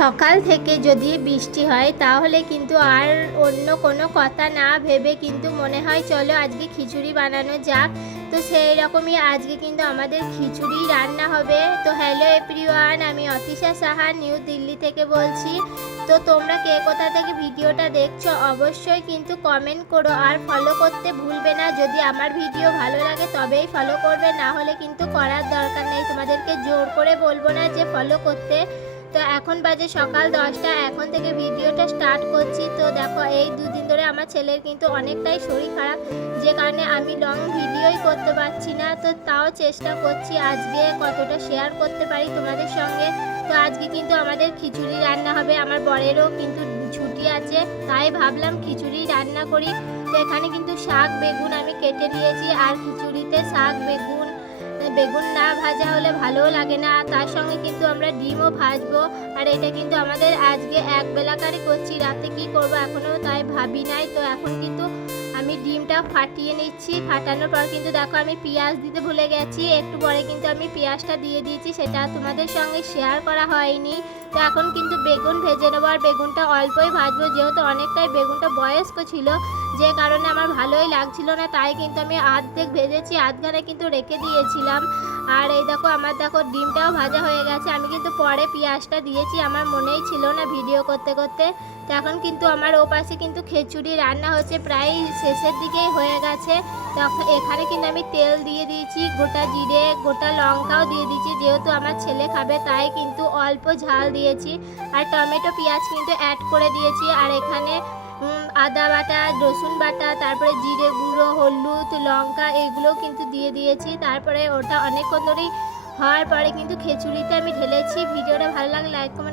সকাল থেকে যদি বৃষ্টি হয় তাহলে কিন্তু আর অন্য কোনো কথা না ভেবে কিন্তু মনে হয় চলো আজকে খিচুড়ি বানানো যাক। তো সেই রকমই আজকে কিন্তু আমাদের খিচুড়ি রান্না হবে। তো হ্যালো এভরিওয়ান, আমি অতিশা সাহা নিউ দিল্লি থেকে বলছি। তো তোমরা কে কোথা থেকে ভিডিওটা দেখছো অবশ্যই কিন্তু কমেন্ট করো, আর ফলো করতে ভুলবে না। যদি আমার ভিডিও ভালো লাগে তবেই ফলো করবে, না হলে কিন্তু করার দরকার নেই। তোমাদেরকে জোর করে বলবো না যে ফলো করতে। তো এখন বাজে সকাল 10টা, এখন থেকে ভিডিওটা স্টার্ট করছি। তো দেখো এই দুদিন ধরে আমার ছেলের কিন্তু অনেকটাই শরীর খারাপ, যে কারণে আমি লং ভিডিওই করতে পারছি না। তো তাও চেষ্টা করছি আজকে কতটা শেয়ার করতে পারি তোমাদের সঙ্গে। তো আজকে কিন্তু আমাদের খিচুড়ি রান্না হবে, আমার বরেরও কিন্তু ছুটি আছে, তাই ভাবলাম খিচুড়ি রান্না করি। তো এখানে কিন্তু শাক বেগুন আমি কেটে নিয়েছি, আর খিচুড়িতে শাক বেগুন বেগুন না ভাজা হলে ভালোও লাগে না। তার সঙ্গে কিন্তু আমরা ডিমও ভাজবো। আর এটা কিন্তু আমাদের আজকে এক বেলাকারই করছি, রাতে কি করব এখনও তাই ভাবি নাই। তো এখন কিন্তু আমি ডিমটা ফাটিয়ে নিচ্ছি। ফাটানোর পর কিন্তু দেখো আমি পেঁয়াজ দিতে ভুলে গেছি, একটু পরে কিন্তু আমি পেঁয়াজটা দিয়ে দিয়েছি, সেটা তোমাদের সঙ্গে শেয়ার করা হয়নি। তো এখন কিন্তু বেগুন ভেজে নেবো, আর বেগুনটা অল্পই ভাজবো, যেহেতু অনেকটাই বেগুনটা বয়স্ক ছিল, যে কারণে আমার ভালোই লাগছিল না, তাই কিন্তু আমি আর্ধেক ভেজেছি, আধখানে কিন্তু রেখে দিয়েছিলাম। আর এই দেখো আমার দেখো ডিমটাও ভাজা হয়ে গেছে, আমি কিন্তু পরে পেঁয়াজটা দিয়েছি, আমার মনেই ছিল না ভিডিও করতে করতে। তো এখন কিন্তু আমার ওপাশে কিন্তু খিচুড়ি রান্না হচ্ছে, প্রায় শেষের দিকেই হয়ে গেছে। তো এখানে কিন্তু আমি তেল দিয়ে দিয়েছি, গোটা জিরে গোটা লঙ্কাও দিয়ে দিয়েছি, যেহেতু আমার ছেলে খাবে তাই কিন্তু অল্প ঝাল দিয়েছি। আর টমেটো পেঁয়াজ কিন্তু অ্যাড করে দিয়েছি। আর এখানে আদা বাটা, রসুন বাটা, তারপরে জিরে গুঁড়ো, হলুদ, লঙ্কা এগুলো কিন্তু দিয়ে দিয়েছি। তারপরে ওটা অনেকক্ষণ ধরেই হওয়ার পরে কিন্তু খিচুড়িতে আমি ঢেলেছি। ভিডিওটা ভালো লাগলে লাইক কমেন্ট